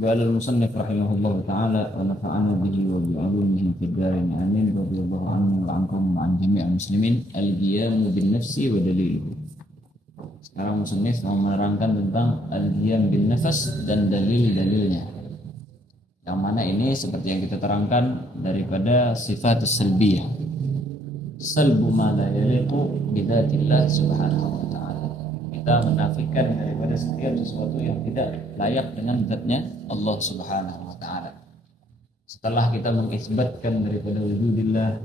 قال المصنف رحمه الله تعالى ونفعنا به وبعلومه في الدارين آمين رضي الله عنه وعنكم وعن جميع المسلمين القيام بالنفس ودليله. Sekarang musannif mau menerangkan tentang al-qiyam bin nafas dan dalil-dalilnya. Yang mana ini seperti yang kita terangkan daripada sifat salbiyah. Salbu ma la yaliqu bi dzatillah subhanahu wa ta'ala. Kita menafikan daripada setiap sesuatu yang tidak layak dengan zatnya Allah subhanahu wa ta'ala. Setelah kita mengisbatkan daripada wujudillah,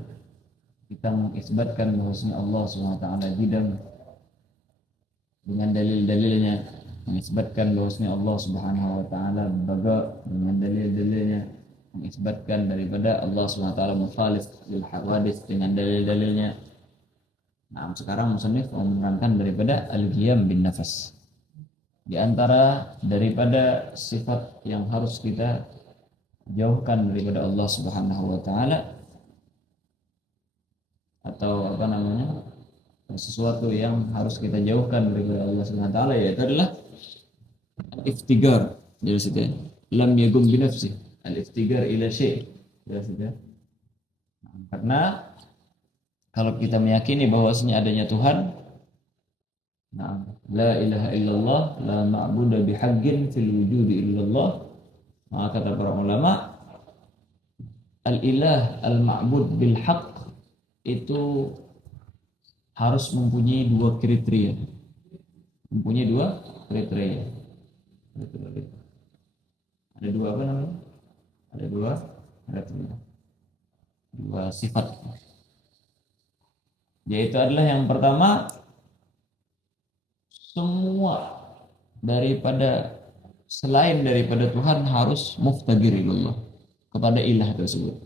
kita mengisbatkan bahwasanya Allah subhanahu wa ta'ala bidang dengan dalil-dalilnya, mengisbatkan bahwasanya Allah subhanahu wa ta'ala baga dengan dalil-dalilnya, mengisbatkan daripada Allah subhanahu wa ta'ala mukhalif lil hawadits dengan dalil-dalilnya. Nah, sekarang musannif menerangkan daripada al-qiyam bin nafas. Di antara daripada sifat yang harus kita jauhkan daripada Allah subhanahu wa ta'ala, atau apa namanya, sesuatu yang harus kita jauhkan dari Allah Subhanahu wa taala, yaitu adalah al-iftigar. Jadi sudah lam yagum bi nafsi al-iftigar ila syai'. Ya sudah. Karena kalau kita meyakini bahwasanya adanya Tuhan, nah, la ilaha illallah la ma'budu bihaqqin fil wujudi illallah, maka kata para ulama al-ilah al-ma'bud bil haqq itu harus mempunyai dua kriteria. Mempunyai dua kriteria. Ada dua apa namanya? Ada dua kriteria. Dua sifat. Yaitu adalah yang pertama, semua daripada selain daripada Tuhan harus muftagir ilallah, kepada ilah tersebut.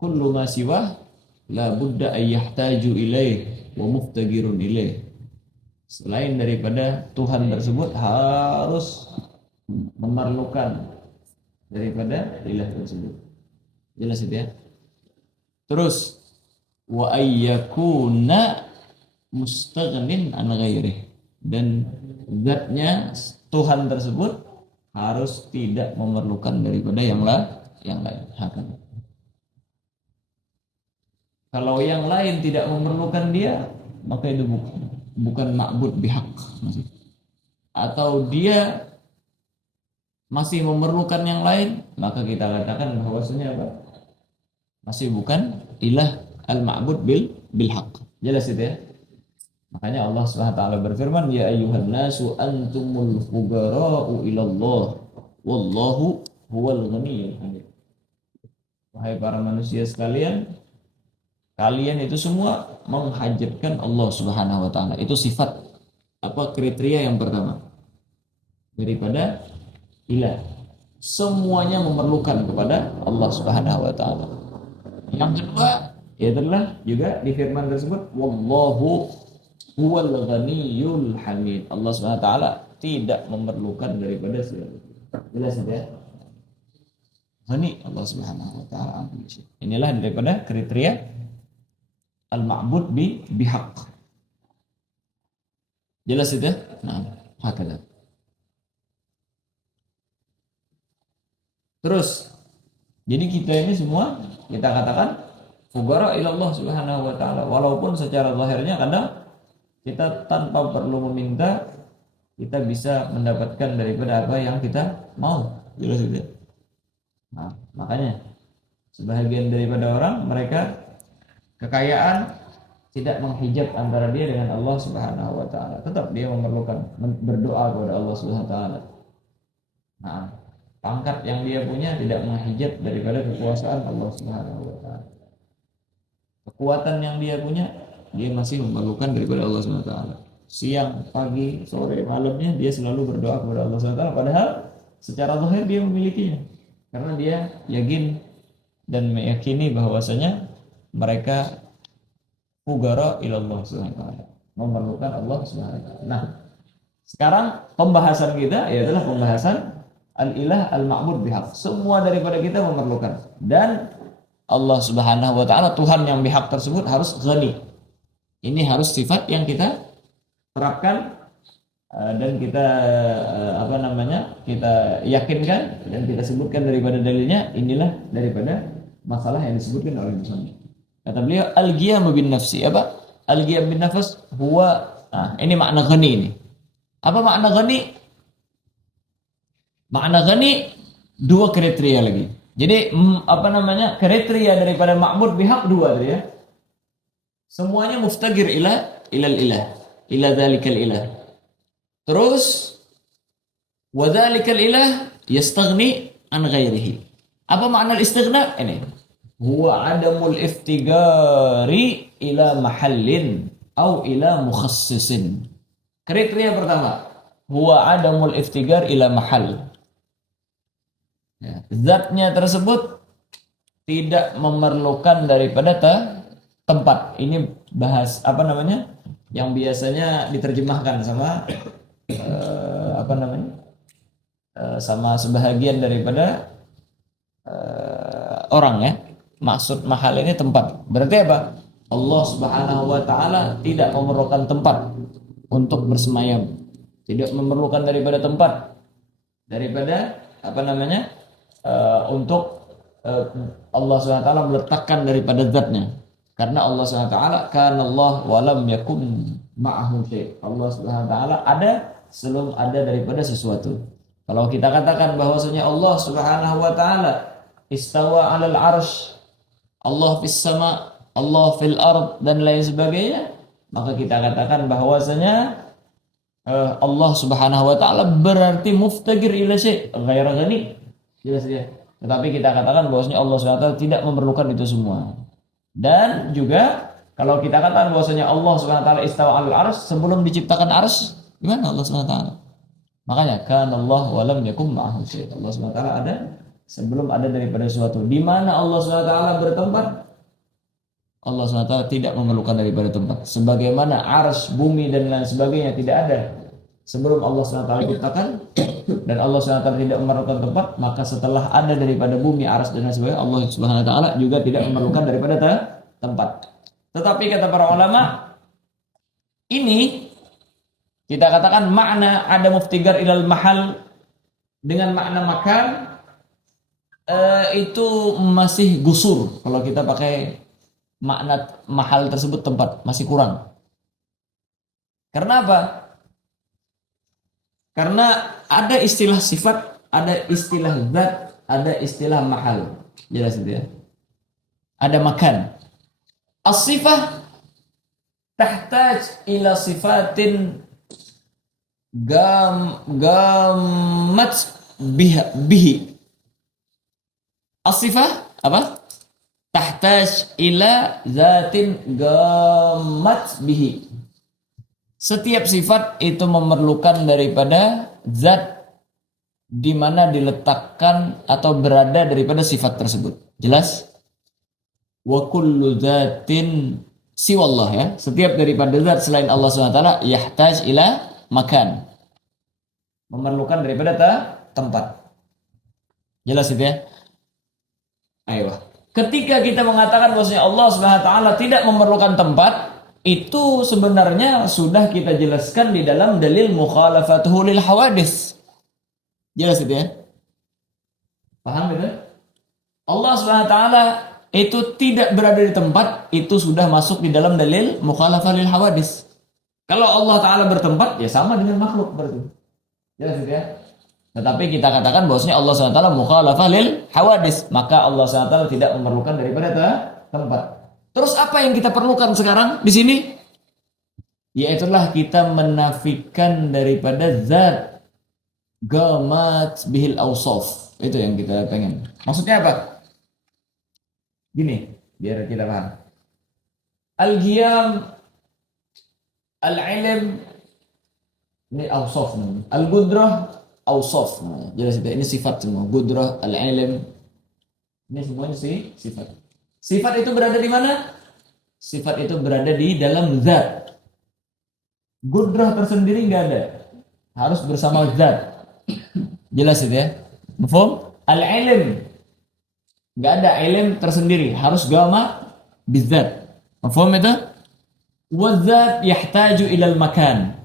Kullu ma siwah la budda ayyahtaju ilaih wa muftagirun ilaih. Selain daripada Tuhan tersebut harus memerlukan daripada ilah tersebut. Jelas itu ya. Terus wa ayyakuna mustaghnin an ghairih, dan zatnya Tuhan tersebut harus tidak memerlukan daripada yang lain. Kalau yang lain tidak memerlukan dia, maka itu bukan ma'bud bihaq. Atau dia masih memerlukan yang lain, maka kita katakan bahwasanya apa? Masih bukan ilah al-ma'bud bil haq. Jelas itu ya. Makanya Allah Subhanahu wa taala berfirman, ya ayyuhan nasu antumul fuqara'u ilallah wallahu huwal ghaniyyul hamid. Wahai para manusia sekalian, kalian itu semua menghajatkan Allah Subhanahu wa taala. Itu sifat apa, kriteria yang pertama daripada ilah. Semuanya memerlukan kepada Allah Subhanahu wa taala. Yang kedua, yaitu adalah juga di firman tersebut, wallahu huwal ghaniyyul hamid. Allah Subhanahu wa taala tidak memerlukan daripada sesuatu. Jelas ya? Ghani Allah Subhanahu wa taala. Inilah daripada kriteria al-ma'bud bihaq. Jelas itu? Nah, hakalah. Terus, jadi kita ini semua kita katakan fuqara ila Allah Subhanahu wa taala, walaupun secara zahirnya kadang kita tanpa perlu meminta kita bisa mendapatkan daripada apa yang kita mau. Jelas itu? Nah, makanya sebahagian daripada orang, mereka kekayaan tidak menghijab antara dia dengan Allah Subhanahu wa taala. Tetap dia memerlukan berdoa kepada Allah Subhanahu wa taala. Nah, pangkat yang dia punya tidak menghijab daripada kekuasaan Allah Subhanahu wa taala. Kekuatan yang dia punya, dia masih memerlukan daripada Allah Subhanahu wa taala. Siang, pagi, sore, malamnya dia selalu berdoa kepada Allah Subhanahu wa taala, padahal secara zahir dia memilikinya. Karena dia yakin dan meyakini bahwasanya mereka fuqara ilallah subhanahu wa ta'ala, memerlukan Allah subhanahu wa ta'ala. Nah, sekarang pembahasan kita adalah pembahasan al-ilah al-ma'bud bihaq. Semua daripada kita memerlukan, dan Allah subhanahu wa ta'ala, Tuhan yang bihaq tersebut harus ghani. Ini harus sifat yang kita terapkan dan kita apa namanya, kita yakinkan dan kita sebutkan daripada dalilnya, inilah daripada masalah yang disebutkan oleh Musannif. Kata beliau al-qiyam bin nafsi, apa al-qiyam bin nafs huwa, ini makna ghani ini. Apa makna ghani? Makna ghani dua kriteria lagi. Jadi apa namanya, kriteria daripada ma'bud bihaq dua tadi ya. Semuanya muftagir ilal ilah, ila dzalikal ilah. Terus wa dzalikal ilah yastaghni an ghairihi. Apa makna istighna? Ini huwa adamul iftigari ila mahallin au ila mukhassisin. Kriteria pertama, huwa adamul iftigar ila mahal. Ya, zatnya tersebut tidak memerlukan daripada tempat. Ini bahas apa namanya, yang biasanya diterjemahkan sama apa namanya, sama sebahagian daripada orang ya. Maksud mahal ini tempat. Berarti apa? Allah Subhanahu wa taala tidak memerlukan tempat untuk bersemayam. Tidak memerlukan daripada tempat, daripada apa namanya, untuk Allah SWT meletakkan daripada zatnya. Karena Allah SWT kan Allah walam yakum ma'ahu syai'. Allah SWT ada sebelum ada daripada sesuatu. Kalau kita katakan bahwasanya Allah Subhanahu wa taala istawa 'alal 'arsy, Allah fis sama, Allah fil ard dan lain sebagainya, maka kita katakan bahwasanya Allah Subhanahu wa taala berarti muftagir ila syai' ghaira ghani. Jelas ya. Tetapi kita katakan bahwasanya Allah SWT tidak memerlukan itu semua. Dan juga kalau kita katakan bahwasanya Allah SWT istawa 'alal 'arsy, sebelum diciptakan arsy, gimana Allah SWT? Makanya kan Allah wa lam yakum ma'ahu syai'. Allah SWT ada sebelum ada daripada sesuatu. Di mana Allah SWT bertempat? Allah SWT tidak memerlukan daripada tempat. Sebagaimana arsy, bumi dan lain sebagainya tidak ada sebelum Allah SWT ciptakan, dan Allah SWT tidak memerlukan tempat, maka setelah ada daripada bumi, arsy dan lain sebagainya, Allah SWT juga tidak memerlukan daripada tempat. Tetapi kata para ulama, ini kita katakan makna ada muftigar ilal mahal dengan makna makan, itu masih gusur. Kalau kita pakai makna mahal tersebut tempat, masih kurang. Karena apa? Karena ada istilah sifat, ada istilah zat, ada istilah mahal. Jelas itu ya. Ada makan. As-sifah tahtaj ila sifatin gamat bihi. As-sifah apa? Tahtaj ila zatin gamat bihi. Setiap sifat itu memerlukan daripada zat di mana diletakkan atau berada daripada sifat tersebut. Jelas? Wa kullu zatin siwallah ya. Setiap daripada zat selain Allah SWT yahtaj ila makan. Memerlukan daripada tempat. Jelas itu ya? Ayo. Ketika kita mengatakan bahwasanya Allah SWT tidak memerlukan tempat, itu sebenarnya sudah kita jelaskan di dalam dalil mukhalafatuhu lil hawadis. Jelas itu ya? Paham itu? Allah SWT itu tidak berada di tempat, itu sudah masuk di dalam dalil mukhalafah lil hawadis. Kalau Allah Ta'ala bertempat, ya sama dengan makhluk berarti. Jelas itu ya? Tetapi kita katakan bahwasanya Allah SWT mukhalafah lil hawadis, maka Allah SWT tidak memerlukan daripada tempat. Terus apa yang kita perlukan sekarang di sini? Yaitulah kita menafikan daripada zat gamat bihil awsaf. Itu yang kita pengen. Maksudnya apa? Gini, biar kita paham. Al-qiyam, al-ilm, ini awsaf. Al-qudrah, awsaf. Jelas itu. Ini sifat semua. Qudrah, al-ilm. Ini semuanya sifat. Sifat itu berada di mana? Sifat itu berada di dalam zat. Qudrah tersendiri nggak ada. Harus bersama zat. Jelas itu ya? Mafhum? Al-ilm. Nggak ada ilm tersendiri. Harus gama bizat. Mafhum itu? Wa zat yahtaju ilal makan.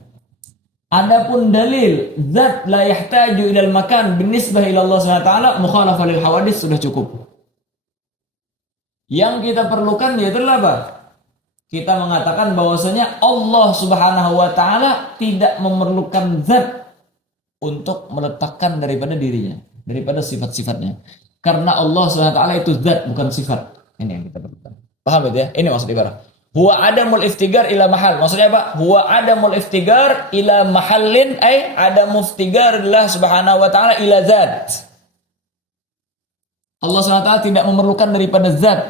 Adapun dalil zat la yahtaju ilal makan binisbah ila Allah Subhanahu wa taala mukhalafah lil hawadits sudah cukup. Yang kita perlukan yaitu apa? Kita mengatakan bahwasanya Allah Subhanahu wa taala tidak memerlukan zat untuk meletakkan daripada dirinya, daripada sifat-sifatnya. Karena Allah Subhanahu wa taala itu zat bukan sifat. Ini yang kita perlukan. Paham ya? Ini maksud ibarat. Huwa adamul iftigar ila mahal. Maksudnya apa? Huwa adamul iftigar ila mahallin ay adamul iftigar Allah Subhanahu wa taala ila zat. Allah Subhanahu wa taala tidak memerlukan daripada zat.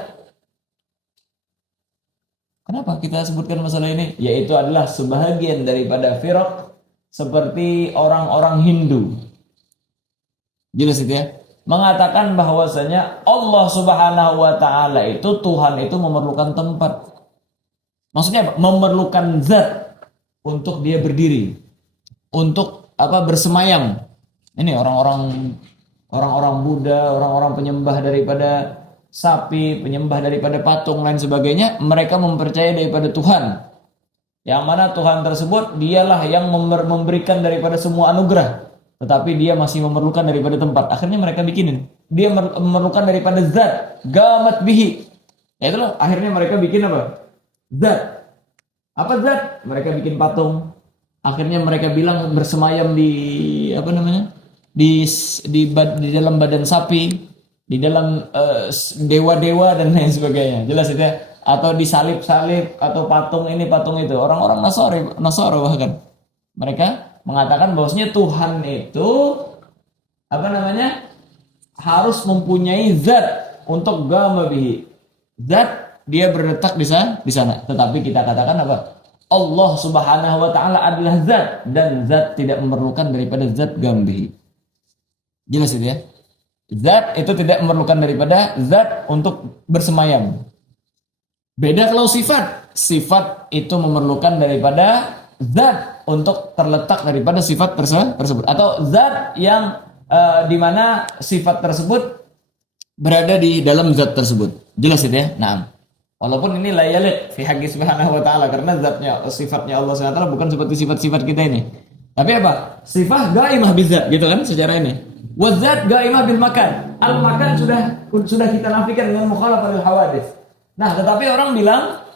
Kenapa kita sebutkan masalah ini? Yaitu adalah sebahagian daripada firaq seperti orang-orang Hindu. Jelas itu ya? Mengatakan bahwasanya Allah Subhanahu wa taala itu Tuhan itu memerlukan tempat. Maksudnya apa? Memerlukan zat untuk dia berdiri, untuk apa bersemayam. Ini orang-orang Buddha, orang-orang penyembah daripada sapi, penyembah daripada patung lain sebagainya, mereka mempercayai daripada Tuhan. Yang mana Tuhan tersebut dialah yang memberikan daripada semua anugerah, tetapi dia masih memerlukan daripada tempat. Akhirnya mereka bikinin. Dia memerlukan daripada zat, gamat bihi. Ya itulah akhirnya mereka bikin apa? Zat. Apa zat? Mereka bikin patung. Akhirnya mereka bilang bersemayam di apa namanya? Di dalam badan sapi, di dalam dewa-dewa dan lain sebagainya. Jelas itu ya? Atau disalib-salib atau patung ini patung itu. Orang-orang Nasara bahkan. Mereka mengatakan bahwasanya Tuhan itu apa namanya? Harus mempunyai zat untuk gama bihi. Zat dia berletak di sana. Tetapi kita katakan apa? Allah Subhanahu wa taala adalah zat dan zat tidak memerlukan daripada zat gambihi. Jelas itu ya? Zat itu tidak memerlukan daripada zat untuk bersemayam. Beda kalau sifat. Sifat itu memerlukan daripada zat untuk terletak daripada sifat tersebut atau zat yang di mana sifat tersebut berada di dalam zat tersebut. Jelas itu ya? Nah, walaupun ini layalik fi haqqi subhanahu wa ta'ala karena zatnya sifatnya Allah Subhanahu wa taala bukan seperti sifat-sifat kita ini. Tapi apa? Sifat gaimah bizat gitu kan secara ini. Wa zat gaimah bil makan. Al makan sudah kita nafikan dengan mukhalafah lil hawadits. Nah, tetapi orang bilang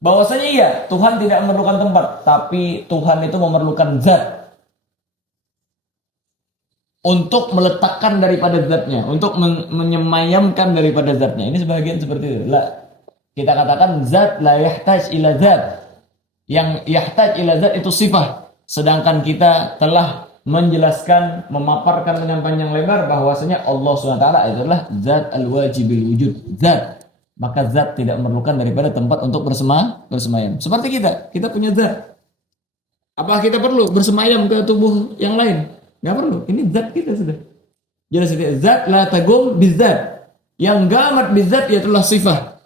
bahwasanya iya, Tuhan tidak memerlukan tempat, tapi Tuhan itu memerlukan zat untuk meletakkan daripada zatnya, untuk menyemayamkan daripada zatnya. Ini sebagian seperti itu. Kita katakan zat la yahtaj ila zat. Yang yahtaj ila zat itu sifat. Sedangkan kita telah menjelaskan, memaparkan dengan panjang lebar bahwasanya Allah SWT adalah zat al-wajibil wujud. Zat. Maka zat tidak memerlukan daripada tempat untuk bersemayam. Seperti kita punya zat. Apa kita perlu bersemayam ke tubuh yang lain? Nggak perlu. Ini zat kita sudah. Jelas itu. Zat la tagum bizat. Yang gamat bizat yaitulah sifat.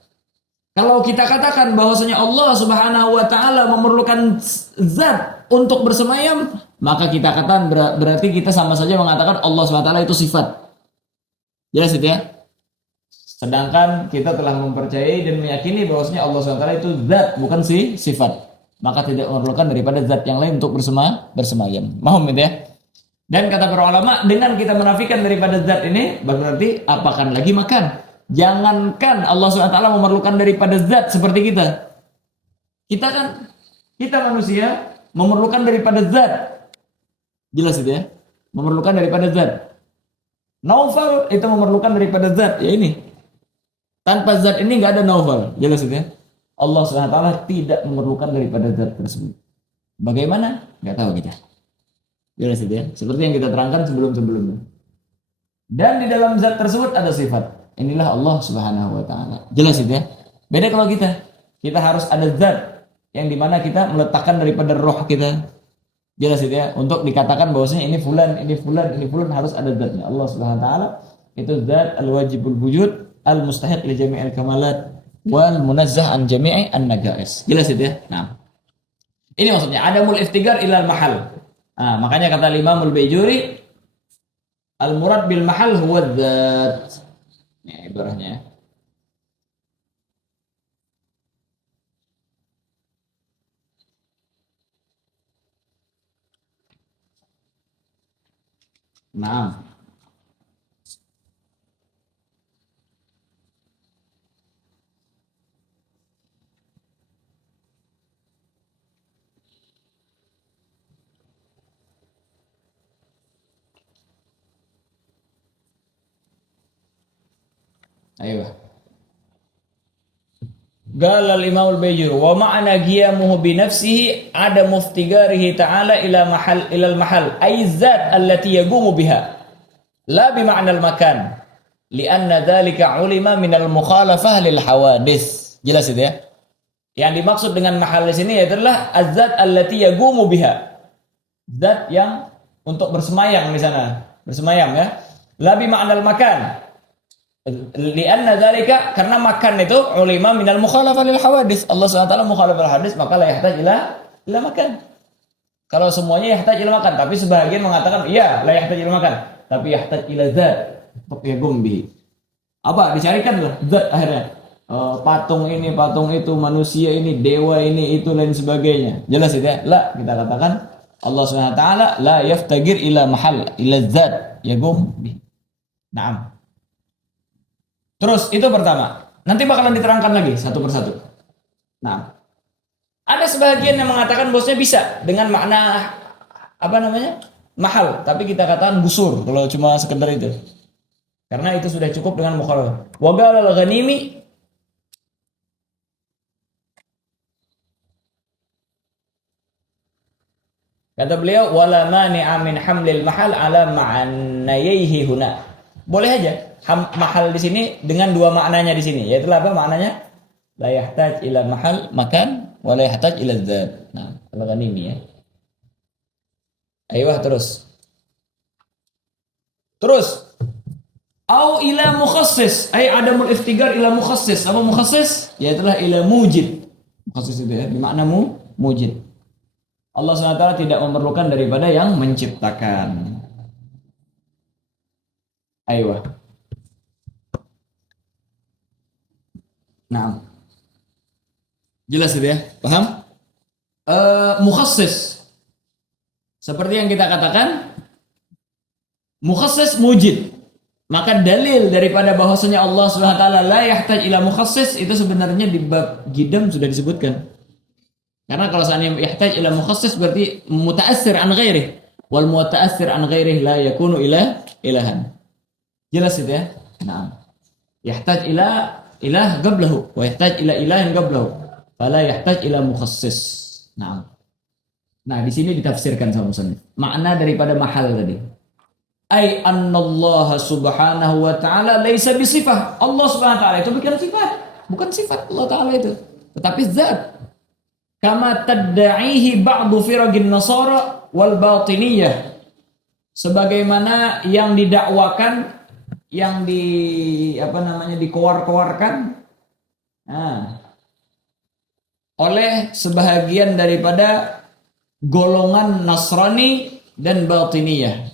Kalau kita katakan bahwasanya Allah Subhanahu wa taala memerlukan zat untuk bersemayam, maka kita katakan berarti kita sama saja mengatakan Allah Subhanahu wa taala itu sifat. Jelas itu ya? Sedangkan kita telah mempercayai dan meyakini bahwasanya Allah Subhanahu wa taala itu zat bukan sifat. Maka tidak memerlukan daripada zat yang lain untuk bersemayam. Mohon itu ya? Dan kata para ulama, dengan kita menafikan daripada zat ini, berarti apakan lagi makan. Jangankan Allah SWT memerlukan daripada zat seperti kita. Kita manusia memerlukan daripada zat. Jelas itu ya? Memerlukan daripada zat. Naufal itu memerlukan daripada zat. Ya ini. Tanpa zat ini nggak ada naufal. Jelas itu ya? Allah SWT tidak memerlukan daripada zat tersebut. Bagaimana? Nggak tahu kita. Jelas itu ya? Seperti yang kita terangkan sebelum-sebelumnya. Dan di dalam zat tersebut ada sifat. Inilah Allah Subhanahu wa taala. Jelas itu ya? Beda kalau kita. Kita harus ada zat yang dimana kita meletakkan daripada roh kita. Jelas itu ya? Untuk dikatakan bahwasanya ini fulan harus ada zatnya. Allah Subhanahu wa taala itu zat al-wajibul wujud, al-mustahiq li jami'il kamalat wal munazzah an jami'i an-naqais. Jelas itu ya? Nah. Ini maksudnya adamul iftigar ilal mahal. Nah, makanya kata Imam al-Baijuri al-murad bil mahal huwa dzat. Ya, ibaratnya. Nah, ayo. Qala al-Imam al-Bajuri wa ma'na qiyamuhu bi nafsihi ada muftigarihi ta'ala ila al-mahal ay zat allati yaqumu biha la bi ma'na al-makan li'anna dhalika ulima min al-mukhalafah lil hawadis. Jelas itu ya. Yang dimaksud dengan mahal di sini adalah az-zat allati yaqumu biha. Zat yang untuk bersemayam di sana. Bersemayam ya. La bi ma'na al-makan. Lianna dzalika karena makan itu ulima minal mukhalafah lil hawadis. Allah SWT mukhalafah lil hadis maka la yahtaj ila makan. Kalau semuanya yahtaj ila makan, tapi sebagian mengatakan iya la yahtaj ila makan, tapi yahtaj ila zat yaqum bi. Apa dicarikan lah zat akhirnya. Patung ini, patung itu, manusia ini, dewa ini, itu lain sebagainya. Jelas itu ya? La, kita katakan Allah SWT la yaftagir ila mahal ila zat yaqum bi. Naam. Terus itu pertama. Nanti bakalan diterangkan lagi satu persatu. Nah, ada sebagian yang mengatakan bosnya bisa dengan makna apa namanya mahal, tapi kita katakan busur kalau cuma sekedar itu. Karena itu sudah cukup dengan mukhalafah. Wa qala al-Ghanimi kata beliau wala mani'a min hamlil mahal ala ma'anayhi huna. Boleh aja mahal di sini dengan dua maknanya di sini. Yaitu apa maknanya? La yahtaj ila mahal makan wa la yahtaj ila zat. Nah, al-Ghanimi ya. Ayo terus. Terus au ila mukhassis, ay adamul iftigar ila mukhassis. Apa mukhassis? Yaitu ila mujid. Mukhassis itu ya, bermakna mujid. Allah SWT tidak memerlukan daripada yang menciptakan. Ayo. Nah, jelas itu ya, paham? Mukhassis, seperti yang kita katakan, mukhassis mujid. Maka dalil daripada bahwasanya Allah SWT la yahtaj ila mukhassis itu sebenarnya di bab qidam sudah disebutkan. Karena kalau seandainya yahtaj ila mukhassis berarti mutaassir an ghairih, wal mutaassir an ghairih la yakunu ilahan. Jelas itu ya. Nah, yahtaj ila ilah qablahu wa yahtaj ila ilahin qablahu fala yahtaj ila mukhassis. Nah, di sini ditafsirkan sama musannif makna daripada mahal tadi. Ai annallaha subhanahu wa ta'ala laisa bisifah. Allah subhanahu wa ta'ala itu bukan sifat Allah ta'ala itu, tetapi zat. Kama tadda'ihi ba'du firaqin nasara wal batiniyah. Sebagaimana yang didakwakan, yang dikoar-koarkan oleh sebahagian daripada golongan Nasrani dan Batiniyah.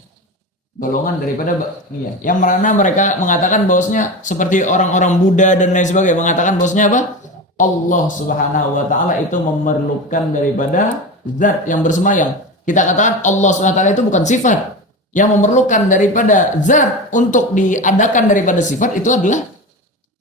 Golongan daripada Batiniyah yang mana mereka mengatakan bahwasanya seperti orang-orang Buddha dan lain sebagainya mengatakan bahwasanya apa? Allah Subhanahu wa taala itu memerlukan daripada zat yang bersemayam. Kita katakan Allah Subhanahu wa taala itu bukan sifat. Yang memerlukan daripada zat untuk diadakan daripada sifat itu adalah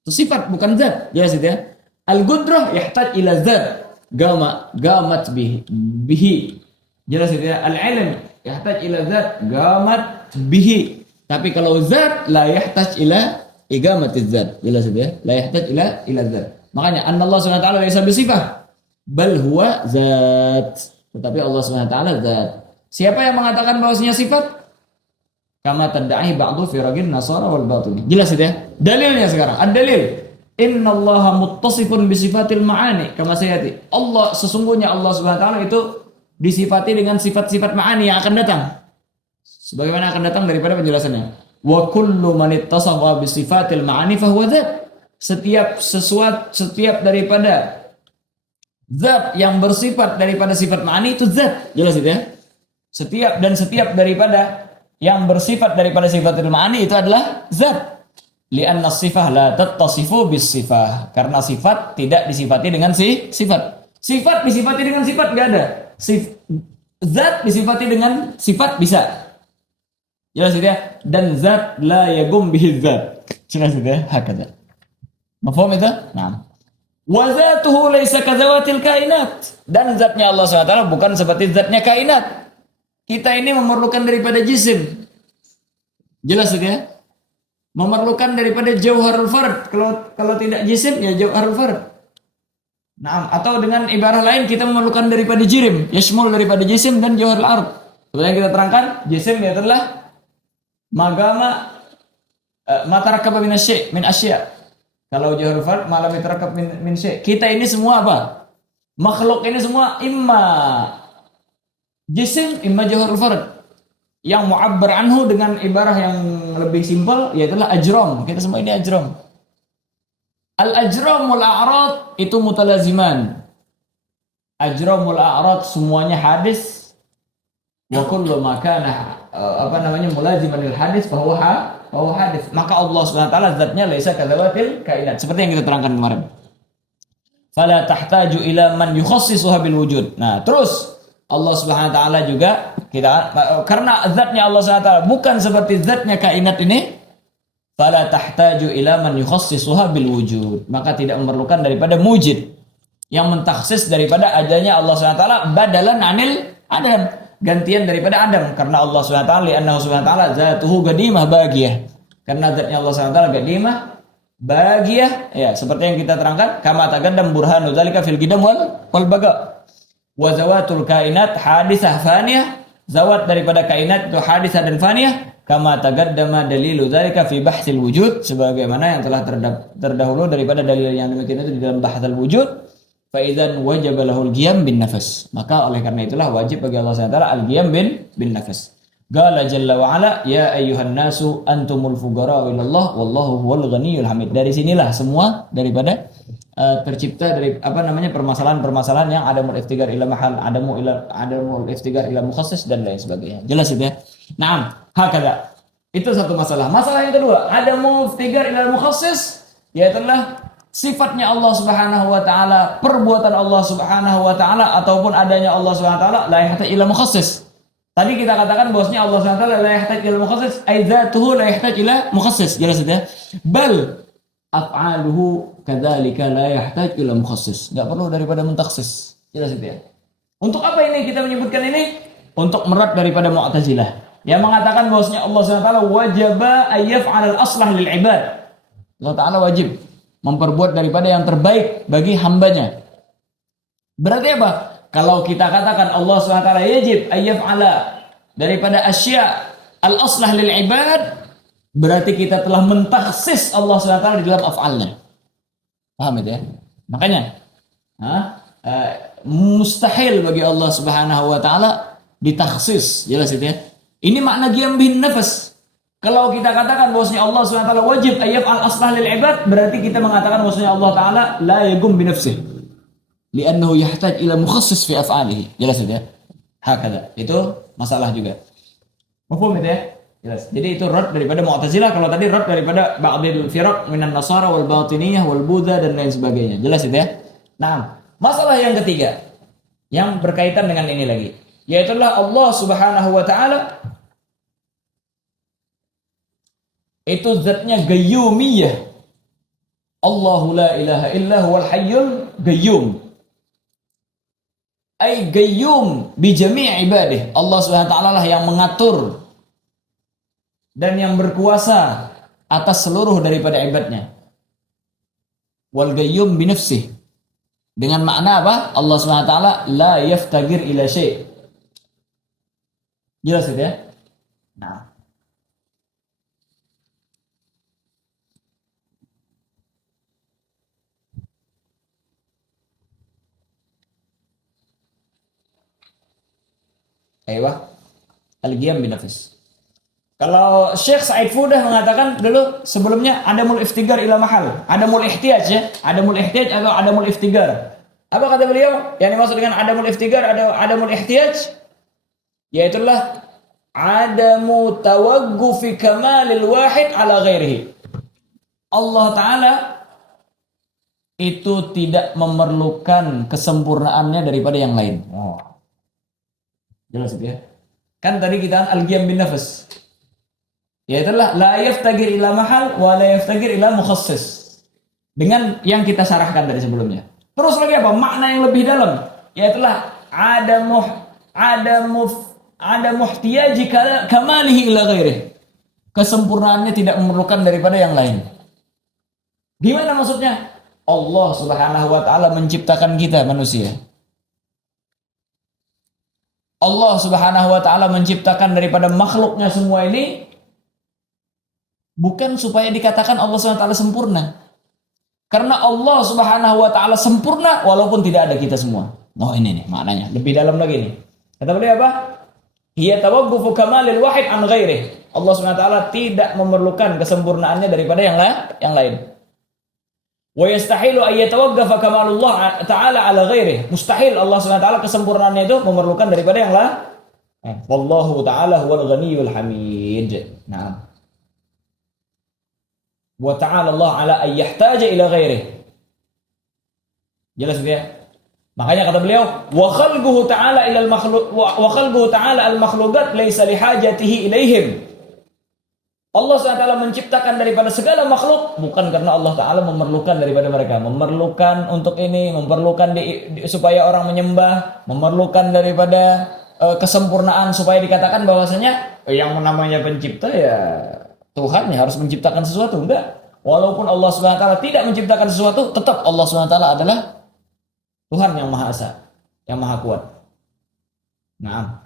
sifat bukan zat. Jelas itu ya. Al-Qudrah yahtaj ila zat. Gamat bihi. Jelas itu ya. Al-ilm yahtaj ila zat. Gamat bihi. Tapi kalau zat la yahtaj ila igamatiz zat. Jelas itu ya. La yahtaj ila zat. Makanya Allah Subhanahu wa taala laisa bisifah bal huwa zat. Tetapi Allah Subhanahu wa taala zat. Siapa yang mengatakan bahwasanya sifat? Kama tadda'i ba'du firaqin nasara wal batini. Jelas itu ya. Dalilnya sekarang. Ad-dalil. Innallaha muttasifun bi sifatil ma'ani kama sayati. Sesungguhnya Allah Subhanahu wa taala itu disifati dengan sifat-sifat ma'ani yang akan datang. Sebagaimana akan datang daripada penjelasannya. Wa kullu man ittasafa bi sifatil ma'ani fa huwa dzat. Setiap daripada zat yang bersifat daripada sifat ma'ani itu zat. Jelas itu ya. Setiap daripada yang bersifat daripada sifatul ma'ani itu adalah zat. Li'anna sifah la tattasifu bis sifah. Karena sifat tidak disifati dengan sifat. Sifat disifati dengan sifat enggak ada. Zat disifati dengan sifat bisa. Jelas itu ya. Dan zat la yagum bihi zat. Jelas itu ya. Hakada. Mafhum itu? Nah. Wa zatuhu laisa kadzawatil kainat. Dan zatnya Allah SWT bukan seperti zatnya kainat. Kita ini memerlukan daripada jisim. Jelas itu ya. Memerlukan daripada jauharul fard. Kalau tidak jisim ya jauharul fard. Nah, atau dengan ibarat lain kita memerlukan daripada jirim, yashmul daripada jisim dan jauharul ard. Seperti yang kita terangkan, jisim itu adalah magama matarakab min asya. Kalau jauharul fard malam matarakab min syai. Kita ini semua apa? Makhluk ini semua imma jisim, imma jauharul fard. Yang mu'abbar anhu dengan ibarah yang lebih simpel yaitu ajram. Kita semua ini ajram. Al-ajramul a'rad itu mutalaziman. Ajramul a'rad semuanya hadis. Wa kullu ma kana mulaziman lil hadis bahwa hadis. Maka Allah Subhanahu wa taala zatnya laisa kadzawatil kainat. Seperti yang kita terangkan kemarin. Fala tahtaju ila man yukhassisuha bil wujud. Nah, terus Allah Subhanahu wa taala juga karena zatnya Allah Subhanahu wa taala bukan seperti zatnya kainat ini. Fala tahtaju ila man yukhassisuha bil wujud. Maka tidak memerlukan daripada mujid yang mentaksis daripada adanya Allah SWT badalan anil adam, gantian daripada adam. Karena Allah SWT li'annahu SWT zatuhu gadimah bagiyah. Karena zatnya Allah SWT gadimah bagiyah, ya seperti yang kita terangkan, kama taqaddam burhanu dzalika fil qidam wal baqa. Wa zawatul kainat hadisah faniyah. Zawat daripada kainat itu hadisah dan faniyah. Kama taqaddama dalilu dzalika fi bahsil wujud, sebagaimana yang telah terdahulu daripada dalil yang demikian itu di dalam bahsal wujud. Fa idzan wajaba lahul qiyam bin nafas. Maka oleh karena itulah wajib bagi Allah SWT al-qiyam bin nafas. Qala jalla wa ala ya ayyuhan nasu antumul fuqara ila Allah wallahu huwal ghaniyyul hamid. Dari sinilah semua daripada tercipta dari permasalahan-permasalahan yang ada iftigar ila mahal, adamul iftigar ila mukhassis dan lain sebagainya. Jelas itu ya. Naam, hakada. Itu satu masalah. Masalah yang kedua, adamul iftigar ila mukhassis, yaitu sifatnya Allah Subhanahu wa taala, perbuatan Allah Subhanahu wa taala ataupun adanya Allah Subhanahu wa taala la yahtaju ila mukhassis. Tadi kita katakan bahwasanya Allah Subhanahu wa taala la yahtaju ila mukhassis, ai dzatuhu la yahtaju ila mukhassis. Jelas itu ya. Bal af'aluhu kadzalika la yahtaju ila mukhassis. Enggak perlu daripada mentaksis. Jelas itu ya. Untuk apa ini kita menyebutkan ini? Untuk merat daripada Mu'tazilah yang mengatakan bahwasanya Allah Subhanahu wa taala wajaba ayyaf'al al-aslah lil ibad. Allah taala wajib memperbuat daripada yang terbaik bagi hambanya. Berarti apa? Kalau kita katakan Allah SWT yajib ayyaf'ala daripada asya al-aslah lil ibad, berarti kita telah mentakhsis Allah SWT di dalam af'alnya. Paham itu ya? Makanya mustahil bagi Allah Subhanahu wa taala ditakhsis. Jelas itu ya. Ini makna qiyam bin nafas. Kalau kita katakan bahwasanya Allah SWT wajib ayyaf'al aslah lil ibad, berarti kita mengatakan bahwasanya Allah Ta'ala la yagum bi nafsihi li'annahu yahtaj ila mukhassis fi af'alihi. Jelas itu ya. Hakada. Itu masalah juga. Mafhum itu ya? Jelas. Jadi itu rad daripada Mu'tazilah. Kalau tadi rad daripada ba'dil firaq minan nasara wal batiniyah wal buddha dan lain sebagainya. Jelas itu ya? Nah, masalah yang ketiga yang berkaitan dengan ini lagi, yaitu Allah Subhanahu wa taala itu zatnya gayyumiyah. Allahu la ilaha illa huwal hayyul gayyum. Ay gayyum bi jami' ibadih. Allah Subhanahu wa taala lah yang mengatur dan yang berkuasa atas seluruh daripada ibadnya. Wal gayyum bi nafsihi. Dengan makna apa? Allah Subhanahu wa taala la yaftagir ila syai'. Jelas itu ya? Nah, al-qiyam bin nafs. Kalau Syekh Said Fudah mengatakan dulu sebelumnya adamul iftigar ila mahal, adamul ihtiyaj ya, adamul ihtiyaj atau adamul iftigar. Apa kata beliau? Yang dimaksud dengan adamul iftigar ada adamul ihtiyaj, yaitulah adamu tawaggufi kamalil wahid ala ghairihi. Allah Ta'ala itu tidak memerlukan kesempurnaannya daripada yang lain. Jelas itu ya. Kan tadi kita al-qiyam bin nafs. Yaitulah la yaftagir ila mahal wa la yaftagir ila mukhassis. Dengan yang kita syarahkan dari sebelumnya. Terus lagi apa? Makna yang lebih dalam. Yaitulah ada muhtiyaji kamalihi ila ghairih. Kesempurnaannya tidak memerlukan daripada yang lain. Gimana maksudnya? Allah Subhanahu wa taala menciptakan kita manusia. Allah Subhanahu wa taala menciptakan daripada makhluknya semua ini bukan supaya dikatakan Allah Subhanahu wa taala sempurna. Karena Allah Subhanahu wa taala sempurna walaupun tidak ada kita semua. Oh ini nih maknanya, lebih dalam lagi nih. Kata beliau apa? Hiya tawaqqufu kamalil wahid an ghairih. Allah Subhanahu wa taala tidak memerlukan kesempurnaannya daripada yang lain. Wa yastahilu ay yatawaqqafa kamalullah ta'ala ala ghairih. Mustahil Allah Subhanahu wa taala kesempurnaannya itu memerlukan daripada yang lain. Wallahu ta'ala huwal ghaniyyul hamid. Nah. Wa ta'ala Allah ala ay yahtaja ila ghairih. Jelas ya? Makanya kata beliau, wa khalquhu ta'ala ila al-makhluq wa khalquhu ta'ala al-makhluqat laysa lihajatihi ilaihim. Allah SWT menciptakan daripada segala makhluk bukan karena Allah Ta'ala memerlukan daripada mereka. Memerlukan untuk ini, memerlukan supaya orang menyembah, memerlukan daripada kesempurnaan supaya dikatakan bahwasanya yang namanya pencipta ya Tuhan ya harus menciptakan sesuatu. Enggak. Walaupun Allah SWT tidak menciptakan sesuatu, tetap Allah SWT adalah Tuhan yang Maha Esa, yang Maha Kuat. Nah.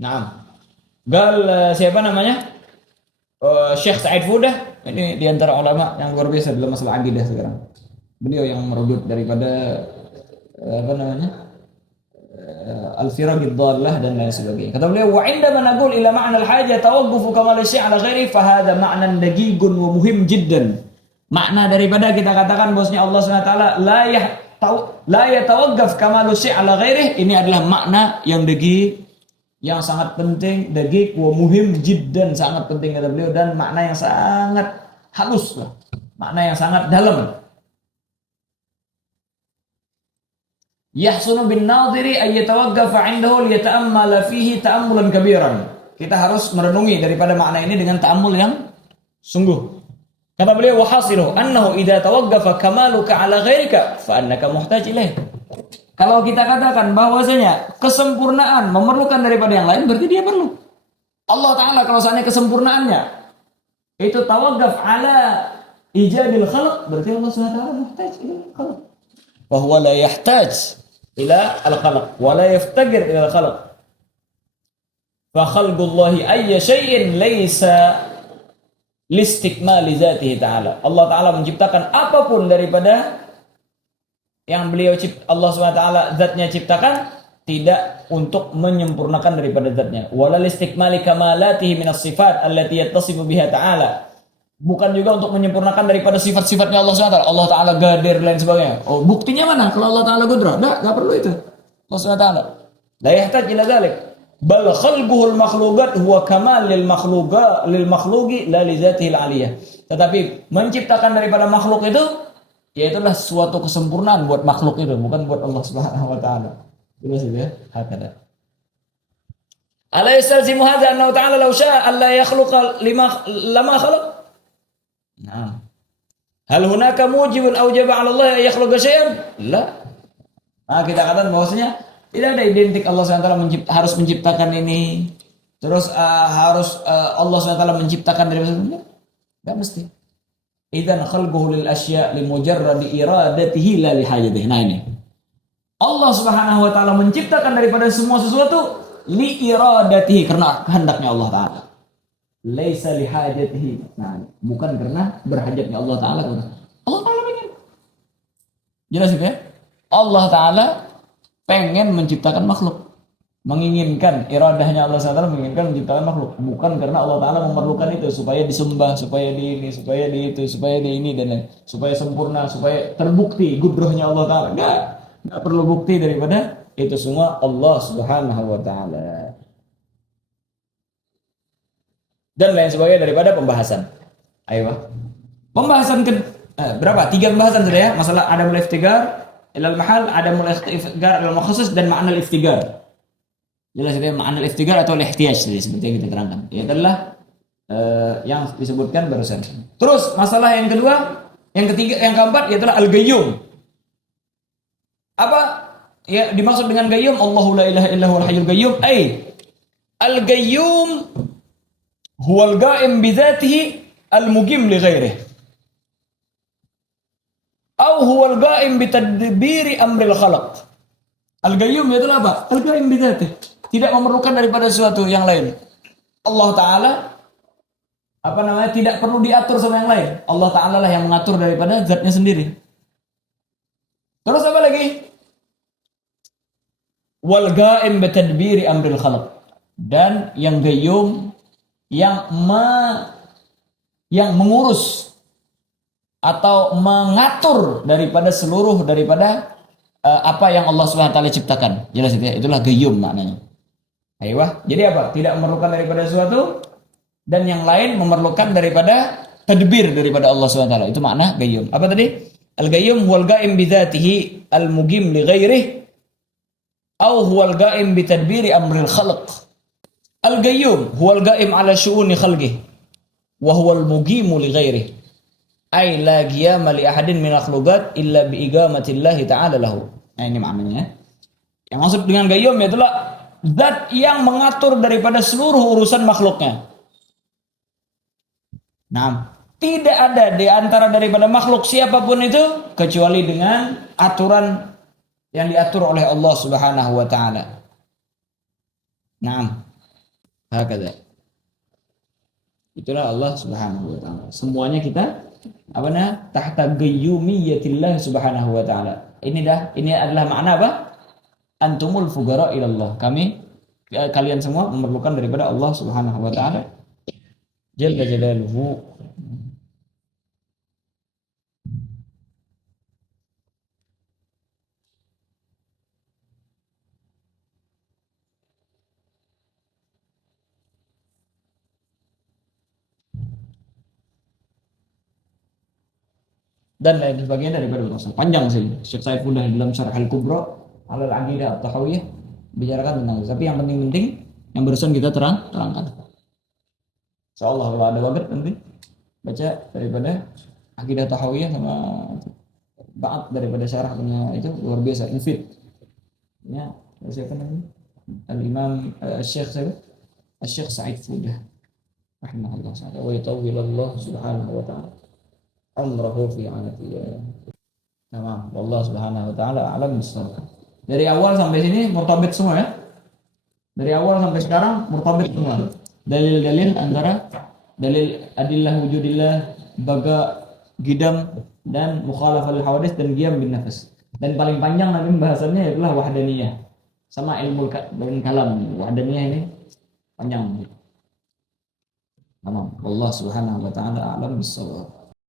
Nah, siapa namanya? Syekh Said Fudah. Ini diantara ulama yang luar biasa dalam masalah akidah sekarang. Beliau yang merebut daripada apa namanya? Al-firaqid dhallah dan lain sebagainya. Kata beliau, "Wa 'indama naqul ila ma'na al-haja tawaqqufu kamal syai' 'ala ghairi fa hadha ma'nan daqiqun wa muhim jiddan." Makna daripada kita katakan bahwasanya Allah SWT la yatawaqqaf kamal syai' 'ala ghairi, ini adalah makna yang daqiq, yang sangat penting, daqiq wa muhim jiddan, sangat penting kata beliau, dan makna yang sangat halus, makna yang sangat dalam. Yahsunu bin nadhiri ay yatawaqqafa 'indahu liyata'ammala fihi ta'ammulan kabiran. Kita harus merenungi daripada makna ini dengan ta'ammul yang sungguh. Kata beliau, wa hasiluhu annahu idza tawaqqafa kamaluka 'ala ghairika fa annaka muhtaj ilaih. Kalau kita katakan bahwasanya kesempurnaan memerlukan daripada yang lain, berarti dia perlu. Allah Ta'ala kalau seandainya kesempurnaannya itu tawaqqaf 'ala ijadil khalq, berarti Allah SWT muhtaj ila al-khalq. Wa huwa la yahtaj ila al-khalq wa la yaftagir ila al-khalq. Fa khalqullahi ayya syai'in laysa listikmali zatihi ta'ala. Allah Ta'ala menciptakan apapun daripada yang beliau Allah SWT zatnya ciptakan tidak untuk menyempurnakan daripada zatnya. Wala listikmali kamalatihi minas sifat allati yattasifu biha ta'ala. Bukan juga untuk menyempurnakan daripada sifat-sifatnya Allah SWT. Allah Ta'ala gadir dan lain sebagainya. Oh, buktinya mana kalau Allah Ta'ala qudrah? Enggak perlu itu. Allah SWT la yahtaj ila dzalik. Bal khalquhul makhluqat huwa kamal lil makhluqi la li dzatihi al-aliyah. Tetapi menciptakan daripada makhluk itu yaitulah suatu kesempurnaan buat makhluk itu, bukan buat Allah Subhanahu wa taala. Jelas ya? Hakada. Ala yastalzimu hadha annahu ta'ala law syaa alla yakhluqa lama khalaq. Nah. Hal hunaka mujibun aujaba 'ala Allah an yakhluqa syai'an? La. Nah, kita katakan bahwasanya tidak ada identik Allah SWT harus menciptakan ini. Terus harus Allah SWT menciptakan dari mana? Enggak mesti. Idzan khalquhu lil asya' li mujarradi iradatihi la li hajatihi. Nah ini. Allah Subhanahu wa taala menciptakan daripada semua sesuatu li iradatihi, karena kehendaknya Allah Taala. Laisa li hajatihi. Nah, bukan karena berhajatnya Allah Taala. Allah Taala pengen. Jelas ya? Allah Taala pengen menciptakan makhluk. Menginginkan, iradahnya Allah SWT menginginkan menciptakan makhluk, bukan karena Allah Ta'ala memerlukan itu supaya disembah, supaya di ini, supaya di itu, supaya di ini dan lain, supaya sempurna, supaya terbukti gudrohnya Allah Ta'ala. Enggak perlu bukti daripada itu semua Allah Subhanahu wa taala. Dan lain sebagainya daripada pembahasan. Ayo. Pembahasan berapa? 3 pembahasan sudah ya. Masalah adamul iftigar ilal mahal, adamul iftigar ilal makhusus, dan ma'nal iftigar. Jelas itu ya, ma'nal iftigar atau al-ihtiyaj seperti yang kita terangkan. Itu adalah yang disebutkan barusan. Terus masalah yang kedua, yang ketiga, yang keempat yaitu al-gayyum. Apa ya dimaksud dengan gayyum? Allahu la ilaha illa huwal hayyul gayyum. Al-gayyum huwal qa'im bi dzatihi al-muqim li ghairihi. Au huwal qa'im bi tadbiri amril khalq. Al-gayyum itu apa? Al-qa'im bi dzatihi. Tidak memerlukan daripada sesuatu yang lain. Allah Ta'ala tidak perlu diatur sama yang lain. Allah Ta'ala lah yang mengatur daripada zatnya sendiri. Terus apa lagi? Wal ghaim bitadbiri amril khalq. Dan yang gayyum yang mengurus atau mengatur daripada seluruh daripada apa yang Allah Subhanahu wa taala ciptakan. Jelas itu ya, itulah gayyum maknanya. Aiyah, jadi apa? Tidak memerlukan daripada sesuatu dan yang lain memerlukan daripada tadbir daripada Allah Subhanahu wa taala. Itu makna gayyum. Apa tadi? Al-gayyum huwal ghaim bi dzatihi al-muqim li ghairihi au huwal ghaim bi tadbiri amril khalq. Al-gayyum huwal ghaim ala syu'uni khalqihi wa huwal muqimu li ghairihi. Ai la qiyama li ahadin min makhluqat illa bi iqamatillahi ta'ala lahu. Nah, ini maknanya. Yang maksud dengan gayyum itulah zat yang mengatur daripada seluruh urusan makhluknya. Nah, tidak ada di antara daripada makhluk siapapun itu kecuali dengan aturan yang diatur oleh Allah Subhanahu wa taala. Naam. Hakada. Itulah Allah Subhanahu wa taala. Semuanya kita tahta gayyumiyatillah Subhanahu wa taala. Ini adalah makna apa? Antumul fugara ilallah. Kalian semua memerlukan daripada Allah Subhanahu wa taala. Jalla jalaluhu. Dan lain sebagainya daripada urusan panjang sih. Syekh Saifuddin dalam Syarah Al-Kubra Alal Aqidah At-Tahawiyah bicarakan tentang itu. Tapi yang penting-penting yang barusan kita terangkan. Insyaallah kalau ada waktu nanti baca daripada Aqidah Tahawiyah sama ba'at daripada syarahnya itu luar biasa, infid. Ya, siapa namanya? Al-Imam Syekh Sa'id Fudah rahimahullah ta'ala wa yatawwilallahu subhanahu wa ta'ala amrahu fi anatiyah. Tamam, wallahu subhanahu wa ta'ala a'lam bissawab. Dari awal sampai sini murtabit semua ya. Dari awal sampai sekarang murtabit semua. Dalil-dalil antara dalil adillah wujudillah, baga, gidam, dan mukhalafal hawadis dan qiyam bin nafs. Dan paling panjang nanti pembahasannya adalah wahdaniyah sama ilmu kalam. Wahdaniyah ini panjang. Tamam, wallahu subhanahu wa ta'ala a'lam bissawab.